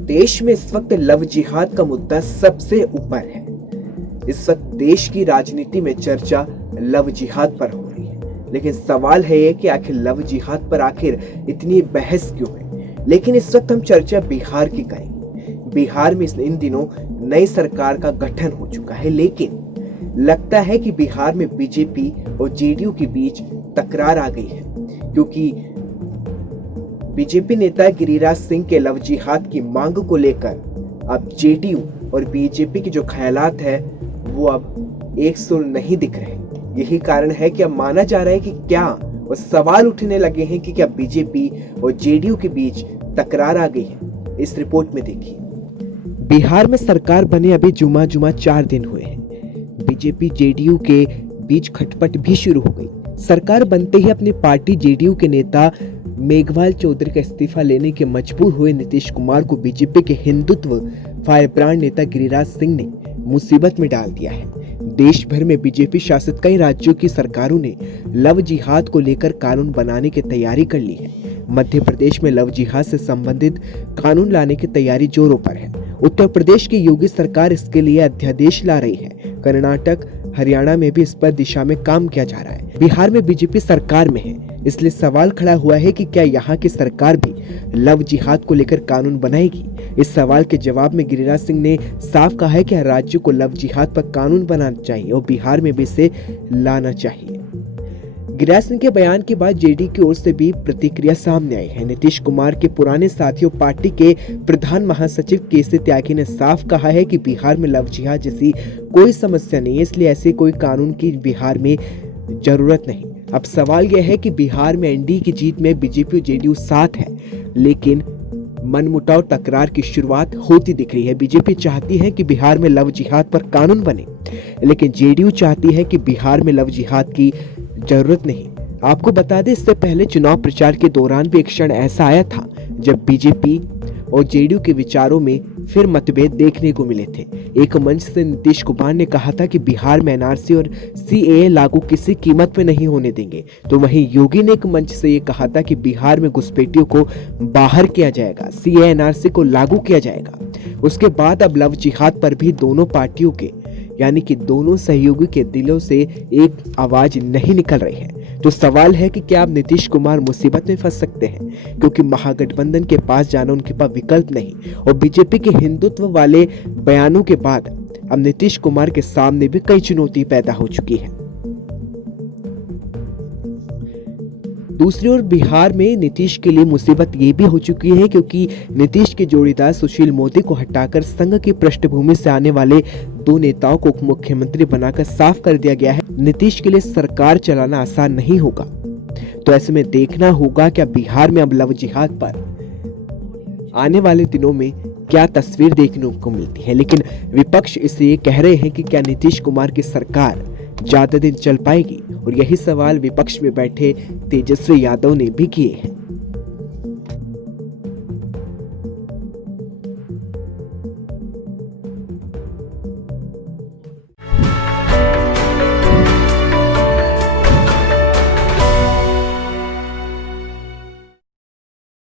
देश में इस वक्त लव जिहाद का मुद्दा सबसे ऊपर है। इस वक्त देश की राजनीति में चर्चा लव जिहाद पर हो रही है, लेकिन सवाल है ये कि आखिर लव जिहाद पर आखिर इतनी बहस क्यों है। लेकिन इस वक्त हम चर्चा बिहार की करेंगे। बिहार में इन दिनों नई सरकार का गठन हो चुका है, लेकिन लगता है कि बिहार में बीजेपी और जेडीयू के बीच तकरार आ गई है, क्योंकि बीजेपी नेता गिरिराज सिंह के लव जिहाद की मांग को लेकर अब जेडीयू और बीजेपी के जो ख्यालात है वो अब एक सुर नहीं दिख रहे। यही कारण है कि अब माना जा रहा है कि क्या, और सवाल उठने लगे हैं कि क्या बीजेपी और जेडीयू के बीच तकरार आ गई है। इस रिपोर्ट में देखिए। बिहार में सरकार बने अभी जुमा 4 दिन हुए हैं। बीजेपी जेडीयू के बीच खटपट भी शुरू हो गई। सरकार बनते ही अपनी पार्टी जेडीयू के नेता मेघवाल चौधरी का इस्तीफा लेने के मजबूर हुए नीतीश कुमार को बीजेपी के हिंदुत्व फायरब्रांड नेता गिरिराज सिंह ने मुसीबत में डाल दिया है। देश भर में बीजेपी शासित कई राज्यों की सरकारों ने लव जिहाद को लेकर कानून बनाने की तैयारी कर ली है। मध्य प्रदेश में लव जिहाद से संबंधित कानून लाने की तैयारी जोरों पर है। उत्तर प्रदेश की योगी सरकार इसके लिए अध्यादेश ला रही है। कर्नाटक, हरियाणा में भी इस पर दिशा में काम किया जा रहा है। बिहार में बीजेपी सरकार में है, इसलिए सवाल खड़ा हुआ है कि क्या यहाँ की सरकार भी लव जिहाद को लेकर कानून बनाएगी। इस सवाल के जवाब में गिरिराज सिंह ने साफ कहा है कि राज्य को लव जिहाद पर कानून बनाना चाहिए और बिहार में भी इसे लाना चाहिए। गिरिराज सिंह के बयान के बाद जेडीयू की ओर से भी प्रतिक्रिया सामने आई है। नीतीश कुमार के पुराने साथियों पार्टी के प्रधान महासचिव केसी त्यागी ने साफ कहा है कि बिहार में लव जिहाद जैसी कोई समस्या नहीं है, इसलिए ऐसे कोई कानून की बिहार में जरूरत नहीं। अब सवाल यह है कि बिहार में एनडीए की जीत में बीजेपी और जेडीयू साथ है, लेकिन मनमुटाव तकरार की शुरुआत होती दिख रही है। बीजेपी चाहती है कि बिहार में लव जिहाद पर कानून बने, लेकिन जेडीयू चाहती है कि बिहार में लव जिहाद की जरूरत नहीं। आपको बता दें, इससे पहले चुनाव प्रचार के दौरान भी एक क्षण ऐसा आया था जब बीजेपी और जेडीयू के विचारों में फिर मतभेद देखने को मिले थे। एक मंच से नीतीश कुमार ने कहा था कि बिहार में एनआरसी और सीएए लागू किसी कीमत पे नहीं होने देंगे, तो वहीं योगी ने एक मंच से ये कहा था कि बिहार में घुसपैठियों को बाहर किया जाएगा, सीएए एनआरसी को लागू किया जाएगा। उसके बाद अब लव जिहाद पर भी दोनों पार्टियों के, यानी कि दोनों सहयोगी के दिलों से एक आवाज नहीं निकल रही है। तो सवाल है कि क्या अब नीतीश कुमार मुसीबत में फंस सकते हैं, क्योंकि महागठबंधन के पास जाना उनके पास विकल्प नहीं। और बीजेपी के हिंदुत्व वाले बयानों के बाद अब नीतीश कुमार के सामने भी कई चुनौती पैदा हो चुकी है। दूसरी ओर बिहार में नीतीश के लिए मुसीबत ये भी हो चुकी है, क्योंकि नीतीश के जोड़ीदार सुशील मोदी को हटाकर संघ की पृष्ठभूमि से आने वाले 2 नेताओं को मुख्यमंत्री बनाकर साफ कर दिया गया है। नीतीश के लिए सरकार चलाना आसान नहीं होगा। तो ऐसे में देखना होगा क्या बिहार में अब लव जिहाद पर आने वाले दिनों में क्या तस्वीर देखने को मिलती है। लेकिन विपक्ष इसे कह रहे हैं कि क्या नीतीश कुमार की सरकार ज्यादा दिन चल पाएगी, और यही सवाल विपक्ष में बैठे तेजस्वी यादव ने भी किए हैं।